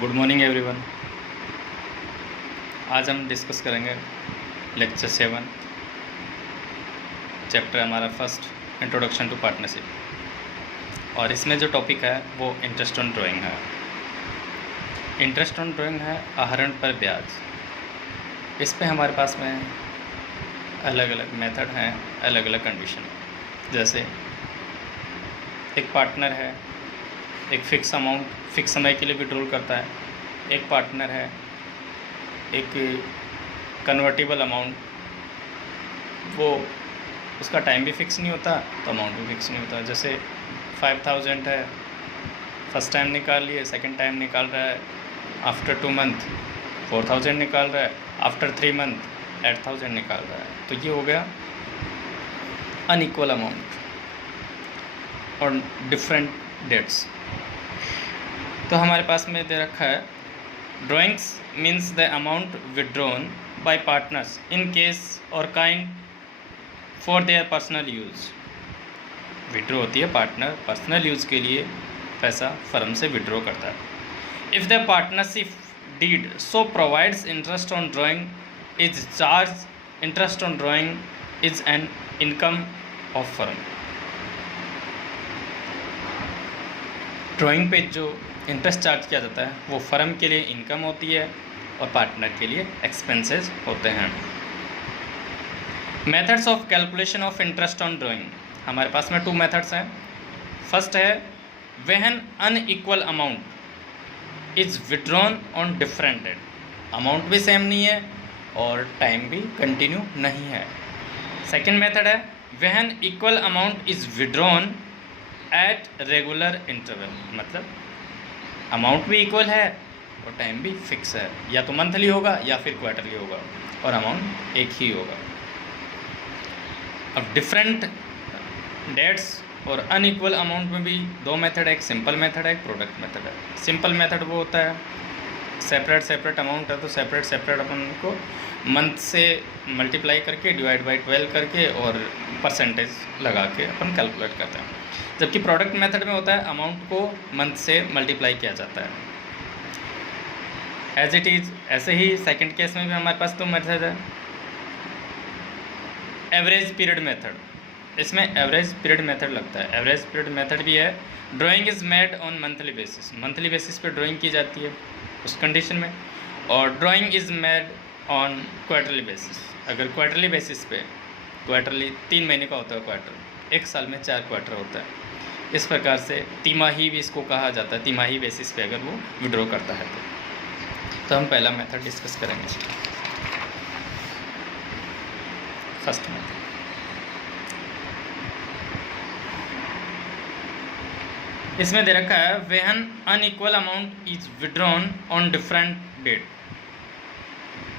Good morning everyone. आज हम discuss करेंगे लेक्चर 7, चैप्टर हमारा फर्स्ट इंट्रोडक्शन टू पार्टनरशिप। और इसमें जो टॉपिक है वो इंटरेस्ट ऑन ड्राइंग है। इंटरेस्ट ऑन ड्राइंग है आहरण पर ब्याज। इस पे हमारे पास में अलग अलग मेथड हैं, अलग अलग कंडीशन। जैसे एक पार्टनर है, एक फिक्स अमाउंट फिक्स समय के लिए विड्रॉल करता है। एक पार्टनर है, एक कन्वर्टेबल अमाउंट, वो उसका टाइम भी फिक्स नहीं होता तो अमाउंट भी फिक्स नहीं होता। जैसे 5000 है, फर्स्ट टाइम निकाल लिए, सेकंड टाइम निकाल रहा है, आफ्टर 2 मंथ 4000 निकाल रहा है, आफ्टर 3 मंथ 8000 निकाल रहा है। तो ये हो गया अनइक्वल अमाउंट और डिफरेंट डेट्स। तो हमारे पास में दे रखा है drawings means the amount withdrawn by partners in case और kind for their personal use. Withdraw होती है पार्टनर पर्सनल यूज़ के लिए पैसा फर्म से विड्रॉ करता है। If the partnership deed so provides interest on drawing is charge interest on drawing is an income of firm. Drawing पे जो इंटरेस्ट चार्ज किया जाता है वो फर्म के लिए इनकम होती है और पार्टनर के लिए एक्सपेंसेस होते हैं। Methods of calculation of interest on drawing, हमारे पास में 2 मेथड्स हैं। फर्स्ट है when unequal amount is withdrawn on different date. Amount भी सेम नहीं है और टाइम भी कंटिन्यू नहीं है। सेकेंड मेथड है when equal amount is withdrawn at regular interval. मतलब अमाउंट भी इक्वल है और टाइम भी फिक्स है, या तो मंथली होगा या फिर क्वार्टरली होगा और अमाउंट एक ही होगा। अब डिफरेंट डेट्स और अनइक्वल अमाउंट में भी 2 मेथड है, एक सिंपल मेथड है, एक प्रोडक्ट मेथड है। सिंपल मेथड वो होता है सेपरेट अमाउंट है तो सेपरेट अपन को मंथ से मल्टीप्लाई करके डिवाइड बाई 12 करके और परसेंटेज लगा के अपन कैलकुलेट करते हैं। जबकि प्रोडक्ट मेथड में होता है अमाउंट को मंथ से मल्टीप्लाई किया जाता है। एज इट इज़ ऐसे ही सेकंड केस में भी हमारे पास 2 मेथड है। एवरेज पीरियड मेथड, इसमें एवरेज पीरियड मेथड लगता है। एवरेज पीरियड मेथड भी है। Drawing is made on monthly basis पे ड्राइंग की जाती है उस कंडीशन में। और drawing is made on quarterly basis. अगर क्वार्टरली बेसिस पे, क्वार्टरली 3 महीने का होता है क्वार्टर, 1 साल में 4 क्वार्टर होता है। इस प्रकार से तिमाही भी इसको कहा जाता है, तिमाही बेसिस पे अगर वो विड्रॉ करता है तो हम पहला मेथड डिस्कस करेंगे। फर्स्ट मेथड, इसमें दे रखा है when unequal amount is withdrawn on different date.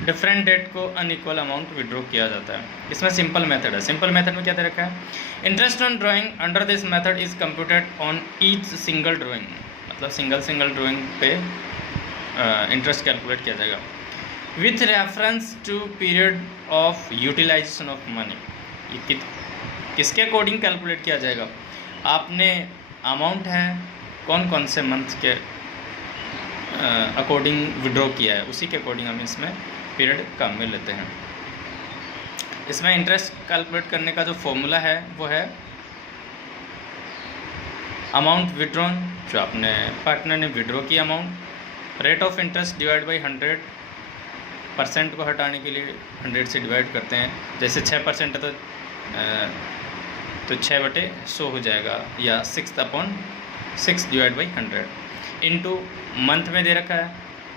Different date को अनइक्वल अमाउंट विड्रॉ किया जाता है। इसमें सिंपल मेथड है। सिंपल मेथड में क्या दे रखा है interest on drawing under this method is computed on each single drawing. मतलब सिंगल ड्राइंग पे इंटरेस्ट कैलकुलेट किया जाएगा with reference to period of utilisation of money. ये किसके अकॉर्डिंग कैलकुलेट किया जाएगा? आपने अमाउंट है कौन कौन से मंथ के अकॉर्डिंग विड्रॉ किया है उसी के अकॉर्डिंग हम इसमें पीरियड काम में लेते हैं। इसमें इंटरेस्ट कैलकुलेट करने का जो फॉर्मूला है वो है अमाउंट विड्रॉन, जो आपने पार्टनर ने विड्रॉ किया amount, rate of interest divide by 100%। को हटाने के लिए 100 से डिवाइड करते हैं। जैसे 6% है तो 6/100 हो जाएगा, या 6/6 डिवाइड बाई 100 इंटू मंथ में दे रखा है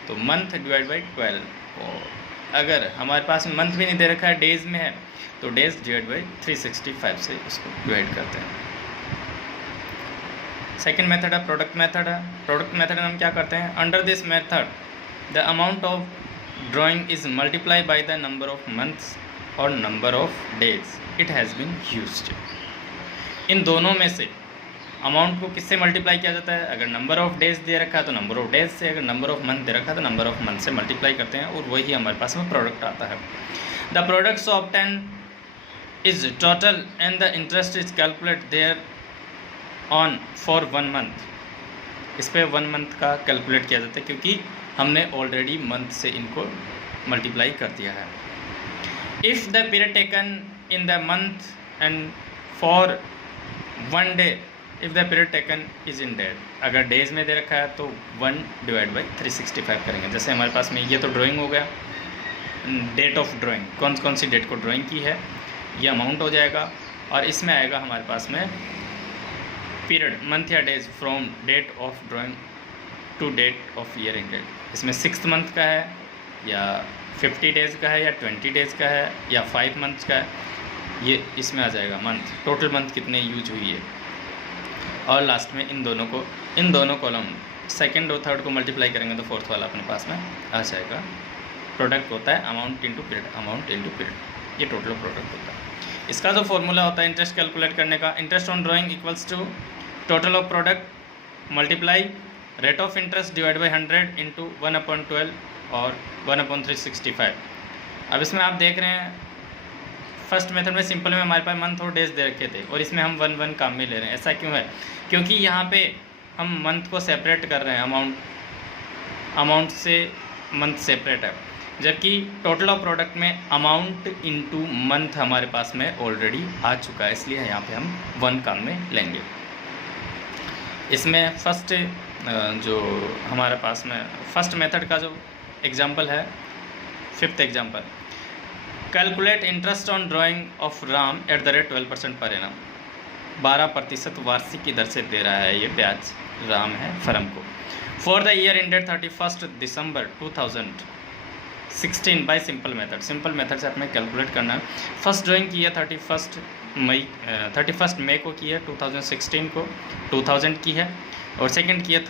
तो मंथ डिवाइड बाई 12। और अगर हमारे पास मंथ भी नहीं दे रखा है, डेज़ में है तो डेज़ डिवाइड बाई 365 से इसको डिवाइड करते हैं। सेकेंड मेथड है प्रोडक्ट मेथड है। प्रोडक्ट मेथड में हम क्या करते हैं under this method the amount of drawing is multiply by the number of months और number of days it has been used. इन दोनों में से अमाउंट को किससे मल्टीप्लाई किया जाता है? अगर नंबर ऑफ डेज दे रखा है तो नंबर ऑफ डेज से, अगर नंबर ऑफ मंथ दे रखा है तो नंबर ऑफ मंथ से मल्टीप्लाई करते हैं और वही हमारे पास में प्रोडक्ट आता है। The products obtain is total and the interest is calculate their on for 1 month. इस पर 1 मंथ का कैलकुलेट किया जाता है, क्योंकि हमने ऑलरेडी मंथ से इनको मल्टीप्लाई कर दिया है। If the period taken in the month and for 1 day, if the period taken is in days, अगर डेज में दे रखा है तो 1/365 करेंगे। जैसे हमारे पास में ये तो ड्राइंग हो गया, डेट ऑफ ड्राइंग, कौन कौन सी डेट को ड्राइंग की है, ये अमाउंट हो जाएगा। और इसमें आएगा हमारे पास में पीरियड, मंथ या days, from date of drawing to date of year ended. इसमें 6th मंथ का है या 50 डेज़ का है या 20 डेज़ का है या 5 मंथ्स का है, ये इसमें आ जाएगा मंथ, टोटल मंथ कितने यूज हुई है। और लास्ट में इन दोनों कॉलम सेकंड और थर्ड को मल्टीप्लाई करेंगे तो फोर्थ वाला अपने पास में आ जाएगा। प्रोडक्ट होता है amount into period, amount into period, ये टोटल प्रोडक्ट होता है। इसका जो फॉर्मूला होता है इंटरेस्ट कैलकुलेट करने का, interest on drawing equals to total of product multiply rate of interest divide by 100 into 1/12 और 1/365। अब इसमें आप देख रहे हैं फर्स्ट मेथड में सिंपल में हमारे पास मंथ और डेज दे रखे थे और इसमें हम 1 काम में ले रहे हैं। ऐसा क्यों है? क्योंकि यहाँ पे हम मंथ को सेपरेट कर रहे हैं, अमाउंट से मंथ सेपरेट है, जबकि टोटल ऑफ प्रोडक्ट में अमाउंट इंटू मंथ हमारे पास में ऑलरेडी आ चुका है, इसलिए यहाँ पे हम 1 काम में लेंगे। इसमें फर्स्ट जो हमारे पास में फर्स्ट मेथड का जो एग्जांपल है, 5th example, calculate interest on drying of Ram eight the rate 12% per annum. 12% वार्षिक की दर से दे रहा है ये ब्याज, राम है फर्म को। For the year ended 31 December 2016 bye simple method. Simple method से अपने कैलकुलेट करना है। फर्स्ट ड्राइंग की है 31 मई को की है 2016 को, 2000 की है, और सेकंड की है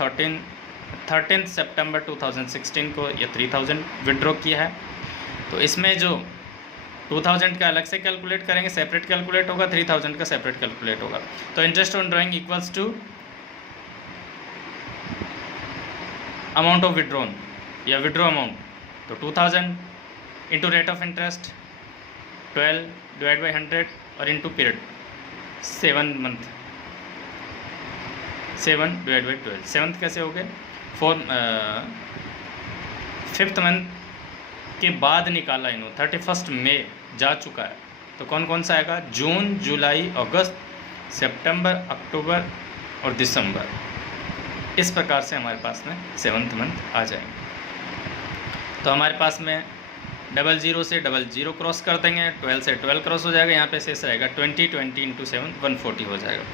13 सितंबर 2016 को, ये 3000 विड्रॉ किया है। तो इसमें जो 2000 का अलग से कैलकुलेट करेंगे, सेपरेट कैलकुलेट होगा, 3000 का सेपरेट कैलकुलेट होगा। तो interest on drawing equals to amount of withdrawn या विड्रॉ अमाउंट, तो 2000 into rate of interest 12 divide by 100 और into period 7 month, 7 divide by 12। 7th कैसे हो गए? 5th मंथ के बाद निकाला इन्होंने, 31 मई जा चुका है, तो कौन कौन सा आएगा? जून, जुलाई, अगस्त, सितंबर, अक्टूबर और दिसंबर। इस प्रकार से हमारे पास में 7th मंथ आ जाएंगे। तो हमारे पास में 00 से 00 क्रॉस कर देंगे, 12 से 12 क्रॉस हो जाएगा, यहाँ पे शेष रहेगा 20 इंटू 7 140 हो जाएगा।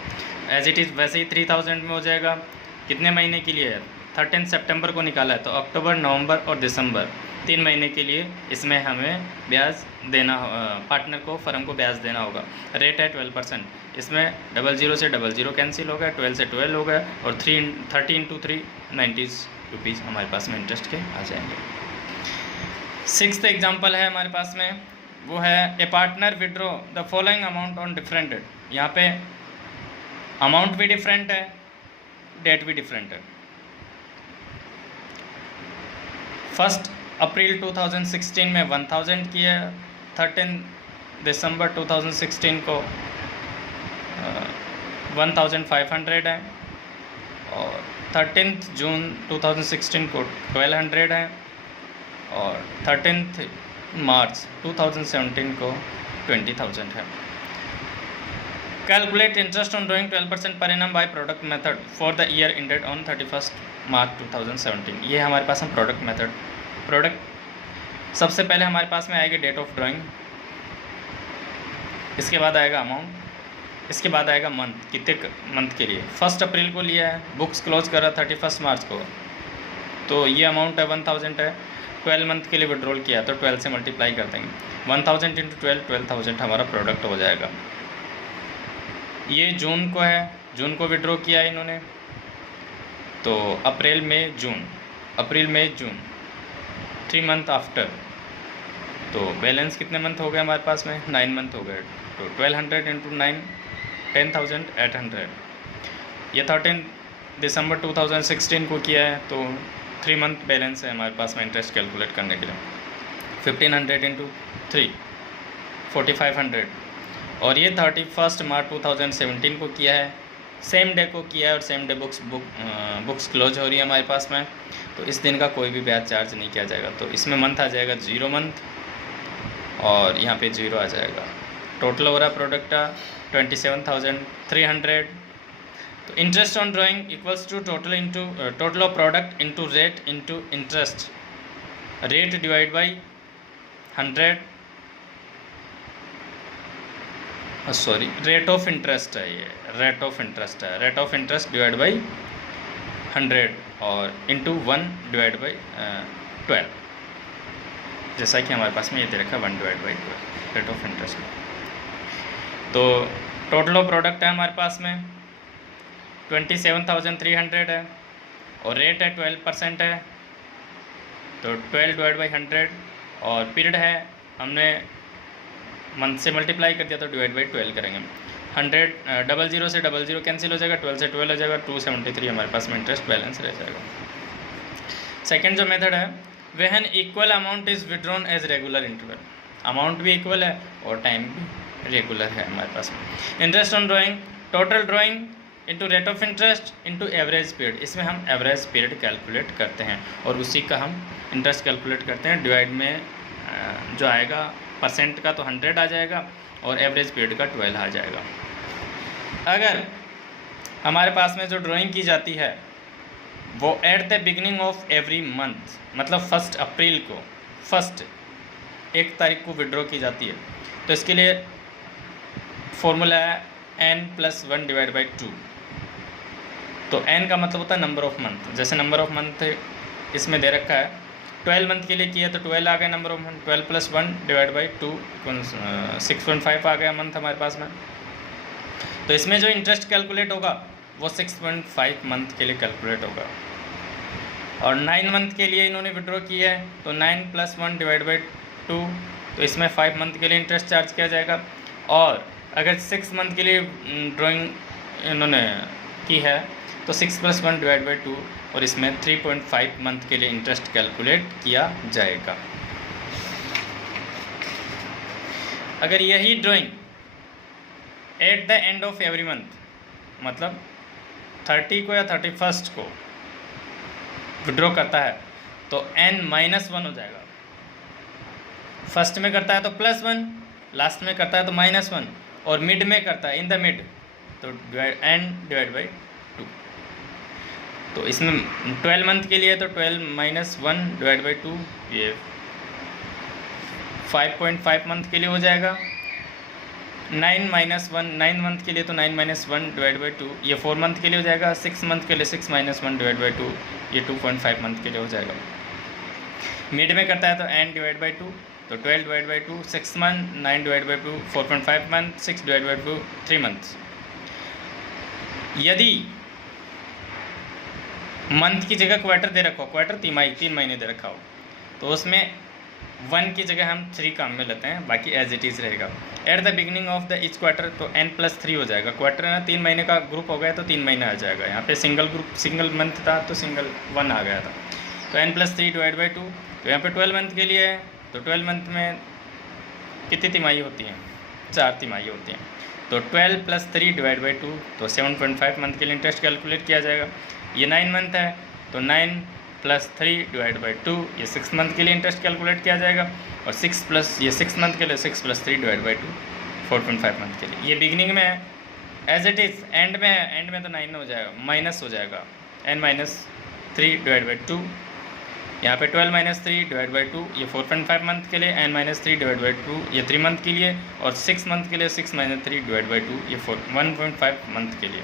एज इट इज़ वैसे ही 3000 में हो जाएगा। कितने महीने के लिए है? 13 सितंबर को निकाला है, तो अक्टूबर, नवंबर और दिसंबर 3 महीने के लिए इसमें हमें ब्याज देना, पार्टनर को, फर्म को ब्याज देना होगा। रेट है 12%। इसमें 00 से 00 कैंसिल हो गया, 12 से 12 हो गया, और 30 इंटू 3 90 रुपीज़ हमारे पास में इंटरेस्ट के आ जाएंगे। 6th एग्जाम्पल है हमारे पास में, वो है a partner withdraw the following amount on different date. यहाँ पे अमाउंट भी डिफरेंट है, डेट भी डिफरेंट है। 1 अप्रैल 2016 में 1000 की है, 13 दिसंबर 2016 को 1500 है, और 13 जून 2016 को 1200 है, और 13 मार्च 2017 को 20,000 है। Calculate interest on drawing 12% per annum by product method for the year ended on 31 March 2017। ये हमारे पास है प्रोडक्ट मेथड। प्रोडक्ट सबसे पहले हमारे पास में आएगी डेट ऑफ ड्राइंग, इसके बाद आएगा अमाउंट, इसके बाद आएगा मंथ, कितने मंथ के लिए। 1 अप्रैल को लिया है, बुक्स क्लोज करा 31 मार्च को, तो ये अमाउंट है 1000 है। 12 मंथ के लिए विड्रॉल किया तो 12 से मल्टीप्लाई कर देंगे, 1000 इंटू 12,000 हमारा प्रोडक्ट हो जाएगा। ये जून को है, जून को विड्रॉ किया है इन्होंने, तो अप्रैल मई जून, 3 मंथ आफ्टर, तो बैलेंस कितने मंथ हो गए हमारे पास में? 9 मंथ हो गए। तो 1200 इंटू 9 10,800। ये 13 दिसंबर 2016 को किया है, तो 3 मंथ बैलेंस है हमारे पास में इंटरेस्ट कैलकुलेट करने के लिए। 1500 इंटू 3 4500, और ये 31 मार्च 2017 को किया है, सेम डे को किया है और सेम डे बुक्स क्लोज हो रही है हमारे पास में, तो इस दिन का कोई भी ब्याज चार्ज नहीं किया जाएगा। तो इसमें मंथ आ जाएगा 0 मंथ और यहाँ पे 0 आ जाएगा। टोटल हो रहा प्रोडक्ट 27,300। तो interest on drawing equals to total of product into rate into interest, rate divide by 100, sorry rate of interest है, ये रेट ऑफ इंटरेस्ट है, rate of interest divide by 100 और इंटू 1 डिवाइड बाई 12, जैसा कि हमारे पास में ये दे रखा है 1 divide by 12 rate of interest. तो टोटल ऑफ प्रोडक्ट है हमारे पास में 27,300 है और रेट है 12% है, तो 12 डिवाइड बाई 100 और पीरियड है हमने मंथ से मल्टीप्लाई कर दिया तो डिवाइड बाई 12 करेंगे। 100 00 से 00 कैंसिल हो जाएगा, 12 से 12 हो जाएगा, 273 हमारे पास में इंटरेस्ट बैलेंस रह जाएगा। सेकेंड जो मेथड है when equal amount is withdrawn as regular interval, amount भी इक्वल है और टाइम भी रेगुलर है हमारे पास में। Interest on drawing, total drawing into rate of interest into average period, इसमें हम एवरेज पीरियड कैलकुलेट करते हैं और उसी का हम इंटरेस्ट कैलकुलेट करते हैं। डिवाइड में जो आएगा परसेंट का तो 100 आ जाएगा और एवरेज पीरियड का 12 आ जाएगा। अगर हमारे पास में जो ड्राइंग की जाती है वो eight the beginning of every month, मतलब 1 अप्रैल को, 1 तारीख को विड्रॉ की जाती है, तो इसके लिए फॉर्मूला है n+1 डिवाइड बाई 2। तो n का मतलब होता है नंबर ऑफ मंथ, जैसे नंबर ऑफ मंथ इसमें दे रखा है 12 मंथ के लिए किया तो 12 आ गया number of month, 12 + 1 divide by 2 6.5 आ गया मंथ हमारे पास में। तो इसमें जो इंटरेस्ट कैलकुलेट होगा वो 6.5 मंथ के लिए कैलकुलेट होगा और 9 मंथ के लिए इन्होंने विड्रॉ किया है तो 9 + 1 डिवाइड बाई 2, तो इसमें 5 मंथ के लिए इंटरेस्ट चार्ज किया जाएगा। और अगर 6 मंथ के लिए ड्राइंग इन्होंने की है तो 6 + 1 डिवाइड बाई 2 और इसमें 3.5 मंथ के लिए इंटरेस्ट कैलकुलेट किया जाएगा। अगर यही drawing at the end of every month, मतलब 30 को या 31 को विड्रॉ करता है तो n-1 हो जाएगा। फर्स्ट में करता है तो +1, लास्ट में करता है तो -1 और मिड में करता है इन द मिड तो n डिवाइड बाई 2। तो इसमें 12 मंथ के लिए तो 12 - 1 डिवाइड बाई 2, ये 5.5 मंथ के लिए हो जाएगा। 9 - 1 9 मंथ के लिए तो 9 - 1 डिवाइड बाई 2, ये 4 मंथ के लिए हो जाएगा। 6 मंथ के लिए 6 - 1 डिवाइड बाई 2, ये 2.5 मंथ के लिए हो जाएगा। मिड में करता है तो n डिवाइड बाई 2, तो 12 divide by 2 6 month, 9 divide by 2 4.5 month, 6 divide by 2 3 month. यदि मंथ की जगह क्वार्टर दे रखा हो, क्वार्टर तिमाही 3 महीने दे रखा हो, तो उसमें 1 की जगह हम 3 काम में लेते हैं, बाकी एज इट इज़ रहेगा। Eight the beginning of the each quarter तो n+3 हो जाएगा। क्वार्टर है ना, 3 महीने का ग्रुप हो गया तो 3 महीने आ जाएगा। यहाँ पे सिंगल मंथ था तो सिंगल 1 आ गया था, तो n+3 डिवाइड बाई 2। तो यहाँ पे 12 मंथ के लिए है तो 12 मंथ में कितनी तिमाही होती हैं? 4 तिमाही होती हैं। तो 12 + 3 डिवाइड बाई 2 तो 7.5 मंथ के लिए इंटरेस्ट कैलकुलेट किया जाएगा। ये 9 मंथ है तो 9 + 3 डिवाइड बाई 2, ये 6 मंथ के लिए इंटरेस्ट कैलकुलेट किया जाएगा। और 6 मंथ के लिए 6 + 3 डिवाइड बाई 2 4.5 मंथ के लिए। ये बिगिनिंग में है, एज इट इज़ एंड में है, एंड में तो 9 हो जाएगा, माइनस हो जाएगा n - 3 डिवाइड बाई 2। यहाँ पे 12 - 3 डिवाइड बाई 2, ये 4.5 मंथ के लिए, n - 3 डिवाइड बाई 2 ये 3 मंथ के लिए, और 6 मंथ के लिए 6 - 3 डिवाइड बाई 2 ये 1.5 मंथ के लिए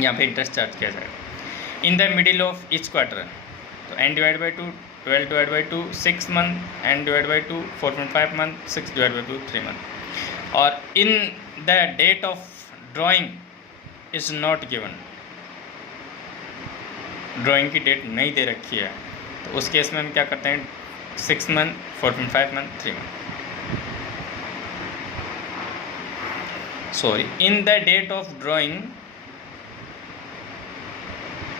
यहाँ पे इंटरेस्ट चार्ज किया जाएगा। In the middle of each quarter तो n divide by 2 12 divide by 2 6 month, n divide by 2 4.5 month, 6 divide by 2 3 month. और in the date of drawing is not given, drawing की date नहीं दे रखी है तो उस केस में हम क्या करते हैं 6 month 4.5 month 3 month. Sorry, in the date of drawing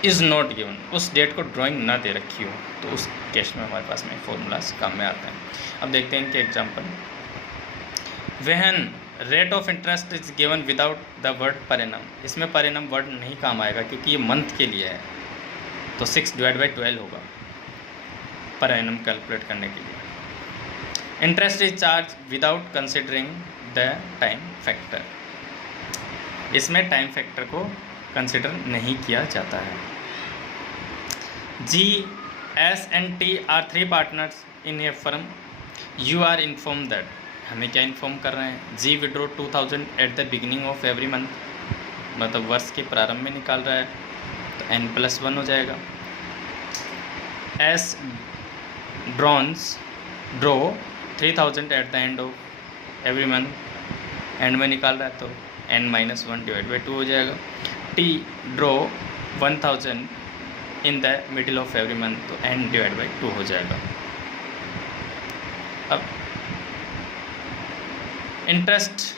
is not given, उस डेट को ड्राइंग ना दे रखी हो तो उस केस में हमारे पास में फॉर्मूलाज काम में आते हैं। अब देखते हैं कि example, when rate of interest is given without the word per annum. इसमें पर एनम वर्ड नहीं काम आएगा क्योंकि ये मंथ के लिए है, तो 6/12 होगा पर एनम कैलकुलेट करने के लिए। Interest is charge without considering the time factor. इसमें टाइम फैक्टर को कंसिडर नहीं किया जाता है। G, S and T are 3 partners in a firm. You are inform that. हमें क्या इन्फॉर्म कर रहे हैं? G withdraw 2000 at the beginning of every month, मतलब वर्ष के प्रारंभ में निकाल रहा है, तो n+1 हो जाएगा। S draw 3000 at the end of every month, end में निकाल रहा है तो n-1/2 हो जाएगा। T draw 1000 in the middle of every month, तो n/2 हो जाएगा। अब interest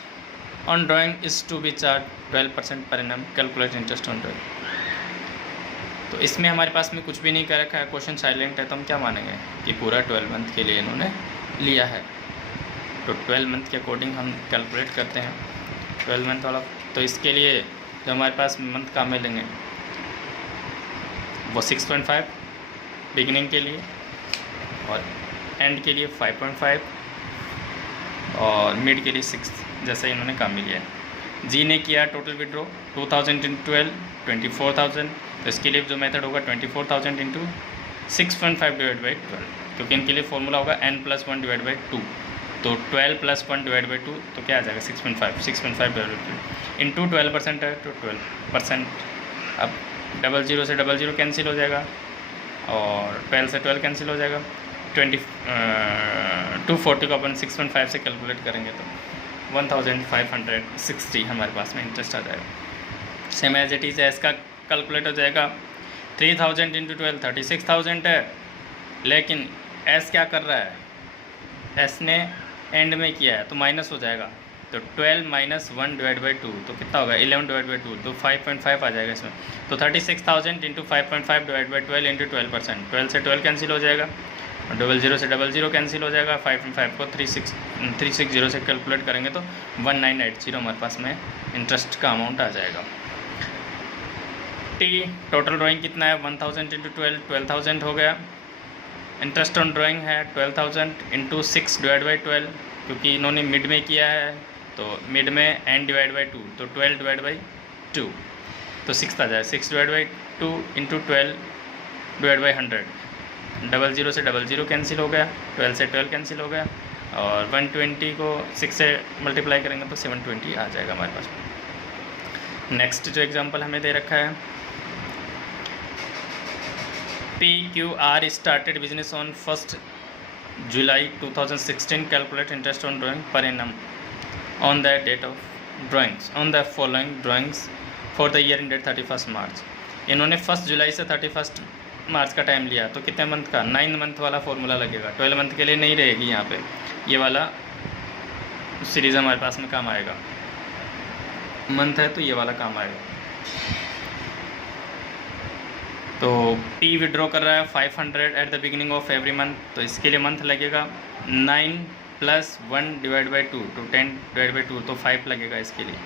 on drawing is to be charge 12% per annum, calculate interest on drawing. तो इसमें हमारे पास में कुछ भी नहीं कर रखा है, क्वेश्चन साइलेंट है, तो हम क्या मानेंगे कि पूरा 12 मंथ के लिए इन्होंने लिया है। तो 12 मंथ के अकॉर्डिंग हम कैलकुलेट करते हैं 12 मंथ वाला। तो इसके लिए जो हमारे पास मंथ काम में लेंगे वो 6.5 बिगिनिंग के लिए, और एंड के लिए 5.5, और मिड के लिए 6, जैसे इन्होंने काम में लिया है। जी ने किया टोटल विड्रॉ 2000 × 12 24,000, तो इसके लिए जो मेथड होगा 24,000 × 6.5/12, क्योंकि इनके लिए फॉर्मूला होगा n+1/2, तो 12 + 1/2, तो क्या आ जाएगा 6.5 इंटू 12% है, तो 12%। अब 00 से 00 कैंसिल हो जाएगा, और 12 से 12 कैंसिल हो जाएगा। 240 को अपन 6.5 से कैलकुलेट करेंगे तो 1560 हमारे पास में इंटरेस्ट आ जाएगा। Same as it is S का कैलकुलेट हो जाएगा। 3000 × 12 36,000 है, लेकिन एस क्या कर रहा है? एस ने एंड में किया है तो माइनस हो जाएगा, तो 12 - 1/2, तो कितना होगा 11/2, तो 5.5 आ जाएगा इसमें। तो 36,000 × 5.5/12 × 12%, 12 से 12 कैंसिल हो जाएगा, 00 से 00 कैंसिल हो जाएगा। 5.5 को 360 से कैलकुलेट करेंगे तो 1980 हमारे पास में इंटरेस्ट का अमाउंट आ जाएगा। टी टोटल ड्राइंग कितना है? 1000 × 12 12,000 हो गया। इंटरेस्ट ऑन ड्राइंग है 12,000 × 6/12, क्योंकि इन्होंने मिड में किया है, तो मिड में n/2, तो 12/2, तो 6 आ जाए। 6/2 × 12/100, 00 से 00 कैंसिल हो गया, 12 से 12 कैंसिल हो गया, और 120 को 6 से मल्टीप्लाई करेंगे तो 720 आ जाएगा हमारे पास। नेक्स्ट जो एग्जांपल हमें दे रखा है, PQR started business on 1 July 2016, calculate interest on drawing per annum on the date of drawings on the following drawings for the year ended 31 March. इन्होंने 1 जुलाई से 31 मार्च का टाइम लिया, तो कितने मंथ का? 9 मंथ वाला फॉर्मूला लगेगा। 12 मंथ के लिए नहीं रहेगी यहाँ पे, ये वाला सीरीज़ हमारे पास में काम आएगा। मंथ है तो ये वाला काम आएगा। तो P विड्रॉ कर रहा है 500 eight the beginning of every month, तो इसके लिए मंथ लगेगा 9 + 1/2, तो 10/2, तो 5 लगेगा इसके लिए।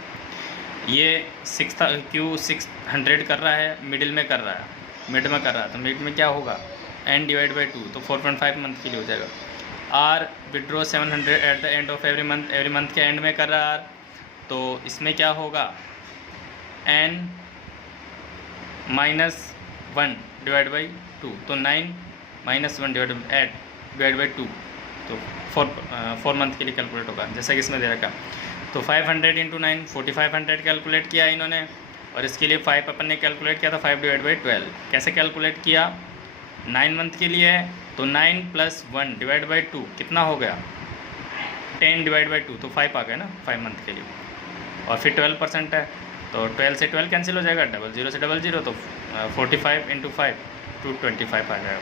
ये 600 कर रहा है, मिडिल में कर रहा है, मिड में कर रहा है, तो मिड में क्या होगा n/2, तो 4.5 मंथ के लिए हो जाएगा। R withdraw 700 eight the end of every month के एंड में कर रहा है R, तो इसमें क्या होगा n - 1/2, तो 9 - 1/8/2, तो 4 मंथ के लिए कैलकुलेट होगा, जैसा कि इसमें दे रखा। तो 500 × 9 4500 कैलकुलेट किया इन्होंने, और इसके लिए 5 अपन ने कैलकुलेट किया था 5/12। कैसे कैलकुलेट किया? 9 मंथ के लिए है, तो 9 + 1/2 कितना हो गया 10/2, तो 5 आ गया ना 5 मंथ के लिए। और फिर 12% है, तो 12 से 12 कैंसिल हो जाएगा, 00 से 00, तो 45 × 5 225 आ जाएगा।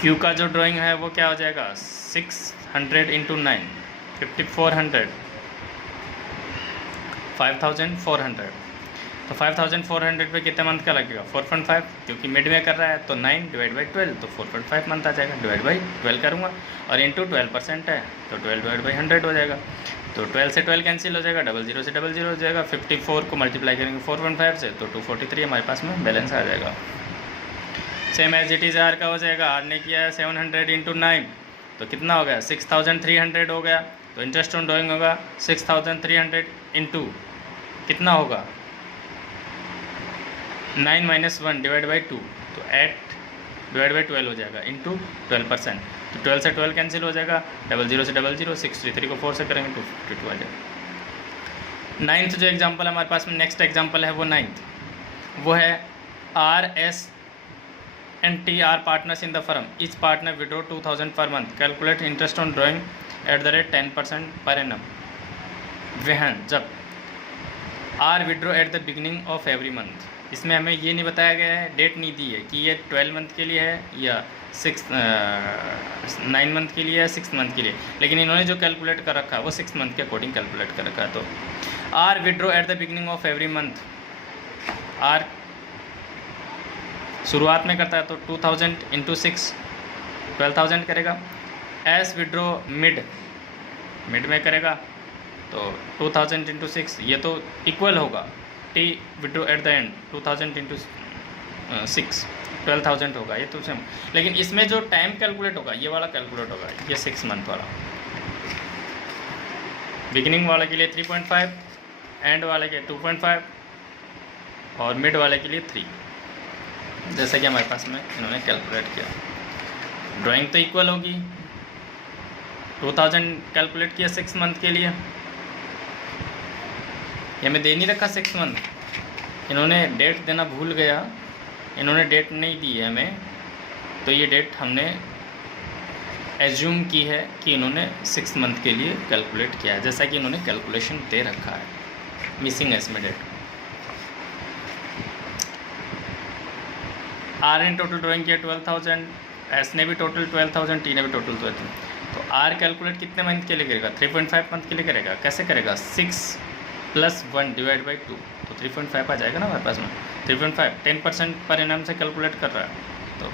क्यू का जो ड्राइंग है वो क्या हो जाएगा 600 × 9 5400 5400, तो 5400 पे कितने मंथ का लगेगा 4.5, क्योंकि मिड में कर रहा है, तो 9/12, तो 4.5 मंथ आ जाएगा। डिवाइड बाई 12 करूँगा, और इंटू 12% है, तो 12/100 हो जाएगा। तो 12 से 12 कैंसिल हो जाएगा, 00 से 00 हो जाएगा, 54 को मल्टीप्लाई करेंगे 4.5 से तो 243 हमारे पास में बैलेंस आ जाएगा। Same as it is R का हो जाएगा, आर ने किया है 700 इंटू 9 तो कितना हो गया 6300 हो गया। तो इंटरेस्ट ऑन ड्राइंग होगा 6300 इंटू कितना होगा 9 - 1 डिवाइड बाई 2 तो 8 डिवाइड बाई 12 हो जाएगा इंटू 12%। तो 12 से 12 कैंसिल हो जाएगा, 00 से 00, 63 को 4 से करेंगे 252 आ जाएगा। 9th जो एग्जांपल हमारे पास में नेक्स्ट एग्जांपल है वो 9th वो है RS&T are partners in the firm, each partner withdraw 2000 per month, calculate interest on drawing at the rate 10% per annum. When जब R withdraw at the beginning of every month, इसमें हमें ये नहीं बताया गया है, डेट नहीं दी है कि ये 12 मंथ के लिए है या 9 मंथ के लिए है 6 मंथ के लिए, लेकिन इन्होंने जो कैलकुलेट कर रखा है वो 6 मंथ के अकॉर्डिंग कैलकुलेट कर रखा है। तो R withdraw at the beginning of every month, R शुरुआत में करता है तो 2000 इंटू 6 12,000 करेगा। एस विड्रॉ मिड में करेगा तो 2000 इंटू 6 ये तो इक्वल होगा। T withdraw at the and 2000 into 6 12,000 होगा, ये तो सेम, लेकिन इसमें जो टाइम कैलकुलेट होगा ये वाला कैलकुलेट होगा, ये 6 मंथ वाला। बिगिनिंग वाले के लिए 3.5, एंड वाले के 2.5 और मिड वाले के लिए 3, जैसा कि हमारे पास में इन्होंने कैलकुलेट किया। ड्राइंग तो इक्वल होगी, 2000 कैलकुलेट किया 6 मंथ के लिए, ये हमें दे नहीं रखा 6 मंथ, इन्होंने डेट देना भूल गया, इन्होंने डेट नहीं दी है हमें, तो ये डेट हमने एज्यूम की है कि इन्होंने 6 मंथ के लिए कैलकुलेट किया है, जैसा कि इन्होंने कैलकुलेशन दे रखा है, मिसिंग है इसमें डेट। आर ने टोटल ड्राइंग किया 12,000, एस ने भी टोटल 12,000, टी ने भी टोटल 12,000। तो आर कैलकुलेट कितने मंथ के लिए करेगा 3.5 मंथ के लिए करेगा। कैसे करेगा 6 + 1 डिवाइड बाई 2 तो 3.5 आ जाएगा ना हमारे पास में। 3.5 10% पर एनम से कैलकुलेट कर रहा है, तो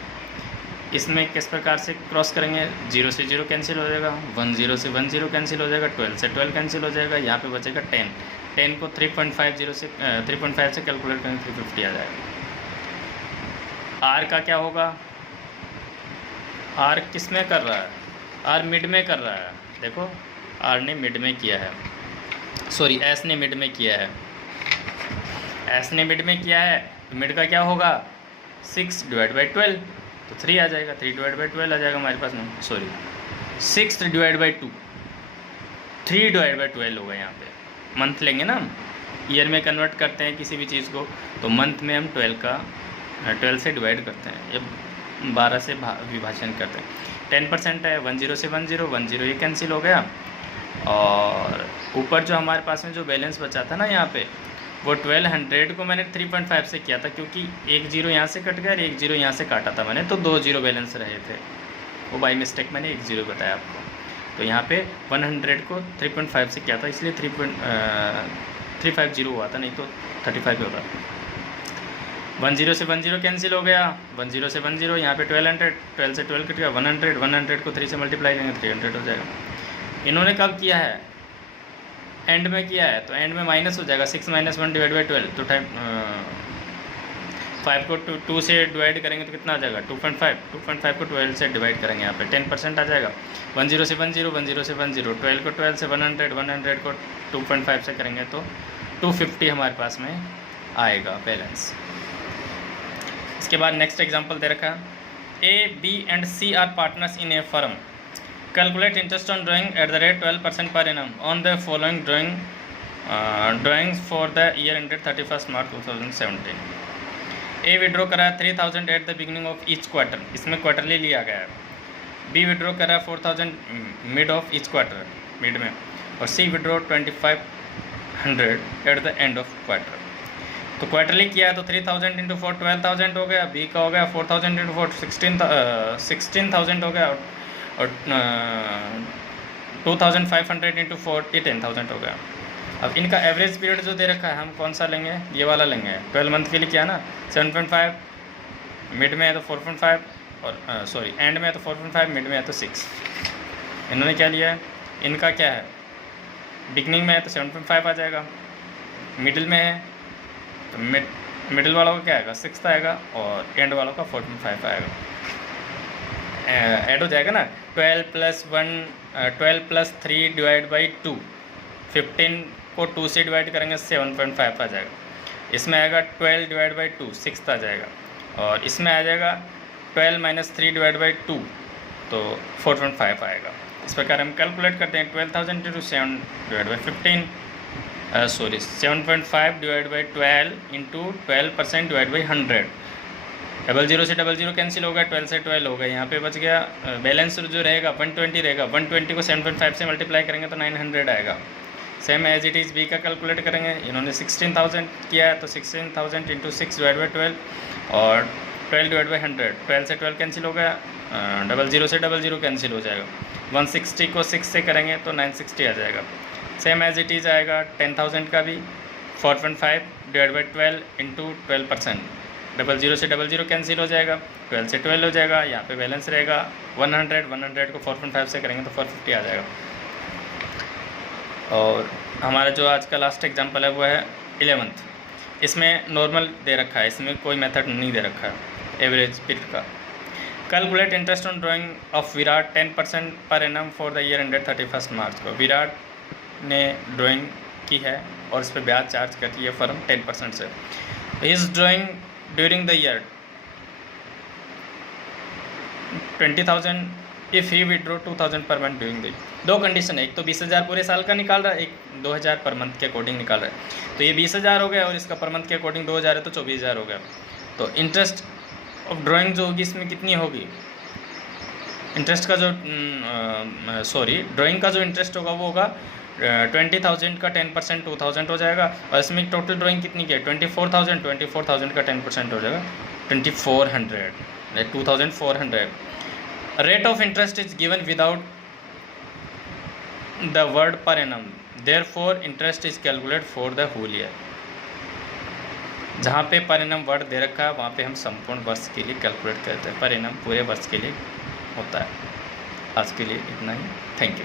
इसमें किस प्रकार से क्रॉस करेंगे, 0 से 0 कैंसिल हो जाएगा, 10 से 10 कैंसिल हो जाएगा, 12 से 12 कैंसिल हो जाएगा, यहाँ पे बचेगा 10 को 3.50 से 3.5 से कैलकुलेट करेंगे 350 आ जाएगा। आर का क्या होगा, आर किस में कर रहा है, आर मिड में कर रहा है, देखो आर ने मिड में किया है, सॉरी एस ने मिड में किया है, एस ने मिड में किया है, तो मिड का क्या होगा 6 डिवाइड बाई 12 तो 3 आ जाएगा, 3 डिवाइड बाई 12 आ जाएगा हमारे पास में, sorry 6 divide by 2 3 divide by 12 होगा। यहाँ पे मंथ लेंगे ना हम, ईयर में कन्वर्ट करते हैं किसी भी चीज़ को, तो मंथ में हम 12 से डिवाइड करते हैं या 12 से विभाजन करते हैं। 10% है, 10 से 10 ये कैंसिल हो गया, और ऊपर जो हमारे पास में जो बैलेंस बचा था ना यहाँ पे वो 1200 को मैंने 3.5 से किया था, क्योंकि 1 0 यहाँ से कट गया और 1 0 यहाँ से काटा था मैंने, तो 2 0 बैलेंस रहे थे, वो बाई मिस्टेक मैंने 1 0 बताया आपको। तो यहाँ पे 100 को 3.5 से किया था, इसलिए 350 हुआ था, नहीं तो 35 होता। 10 से 10 कैंसिल हो गया, 10 से 10 यहाँ पे 1200, 12 से 12 कट गया, 100 को 3 से मल्टीप्लाई करेंगे 300 हो जाएगा। इन्होंने कब किया है, एंड में किया है, तो एंड में माइनस हो जाएगा, 6 - 1 डिवाइड बाई 12 तो 5 को 2 से डिवाइड करेंगे तो कितना आ जाएगा 2.5 को 12 से डिवाइड करेंगे, यहाँ पे 10% आ जाएगा। 10 से 10 से 12 को 12 से 100 को 2.5 से करेंगे तो 250 हमारे पास में आएगा बैलेंस। इसके बाद नेक्स्ट एग्जांपल दे रखा है, A B and C are partners in a firm, calculate interest on drawing at the rate 12% per annum on the following drawings for the year ended 31 March 2017। A withdraw करा 3000 at the beginning of each quarter, इसमें quarterly लिया गया है। B withdraw करा 4000 mid of each quarter, mid में, और C withdraw 2500 at the end of quarter. तो quarterly किया है तो 3000 इंटू 4 12,000 हो गया, बी का हो गया 4000 इंटू 4 16,000 हो गया, और 2500 इंटू 4 10,000 हो गया। अब इनका एवरेज पीरियड जो दे रखा है हम कौन सा लेंगे, ये वाला लेंगे। 12 मंथ के लिए किया ना 7.5, मिड में है तो 4.5, और सॉरी एंड में है तो 4.5, मिड में है तो 6। इन्होंने क्या लिया है, इनका क्या है बिगनिंग में है तो 7.5 आ जाएगा, मिडिल में है तो मिडिल वालों का क्या आएगा 6 आएगा, और एंड वालों का 4.5 आएगा। ऐड हो जाएगा ना, 12 + 3 डिवाइड बाई 2, 15 को 2 से डिवाइड करेंगे 7.5 आ जाएगा। इसमें आएगा 12 डिवाइड बाई 2 6 आ जाएगा, और इसमें आ जाएगा 12 - 3 डिवाइड बाई 2 तो 4.5 आएगा। इस प्रकार हम कैलकुलेट करते हैं 12,000 × 7 divide by 15 7.5 divide by 12 × 12% divide by 100। 00 से 00 कैंसिल होगा, 12 से 12 होगा, यहाँ पे बच गया बैलेंस जो रहेगा 120 रहेगा। 120 को 7.5 से मल्टीप्लाई करेंगे तो 900 आएगा। Same as it is B का कैलकुलेट करेंगे। इन्होंने 16,000 किया है तो 16,000 × 6 डिवाइड बाई 12 और 12 डिवाइड बाई 100। 12 से 12 कैंसिल हो गया, 00 से 00 कैंसिल हो जाएगा। 160 को 6 से करेंगे तो 960 आ जाएगा। सेम एज इट इज़ आएगा 10,000 का भी 4.5 डिवाइड बाई 12 × 12%। 00 से 00 कैंसिल हो जाएगा, 12 से 12 हो जाएगा, यहाँ पे बैलेंस रहेगा 100 को 4.5 से करेंगे तो 450 आ जाएगा। और हमारा जो आज का लास्ट एग्जांपल है वो है 11th। इसमें नॉर्मल दे रखा है, इसमें कोई मेथड नहीं दे रखा है एवरेज पीरियड का। Calculate interest on drying of Virat 10% per annum for the year ended 31 मार्च को। विराट ने ड्राइंग की है और इस पर ब्याज चार्ज करती है फर्म 10% से। इस drawing during the year 20,000 if he withdraw 2,000 per month during the. दो कंडीशन है, एक तो 20,000 पूरे साल का निकाल रहा है, एक 2,000 पर मंथ के अकॉर्डिंग निकाल रहा है। तो ये 20,000 हो गया और इसका पर मंथ के अकॉर्डिंग 2,000 है तो 24,000 हो गया। तो इंटरेस्ट ऑफ ड्राइंग जो होगी इसमें कितनी होगी, इंटरेस्ट का जो ड्राइंग का जो इंटरेस्ट होगा वो होगा 20,000 का 10% 2,000 हो जाएगा। और इसमें टोटल ड्राइंग कितनी की है 24,000 का 10% हो जाएगा 2,400 2,400। Rate of interest is given without the word per annum, therefore interest is calculate for the whole year. जहाँ पे पर एनम वर्ड दे रखा है वहाँ पे हम संपूर्ण वर्ष के लिए कैलकुलेट करते हैं, पर एनम पूरे वर्ष के लिए होता है। आज के लिए इतना ही, थैंक यू।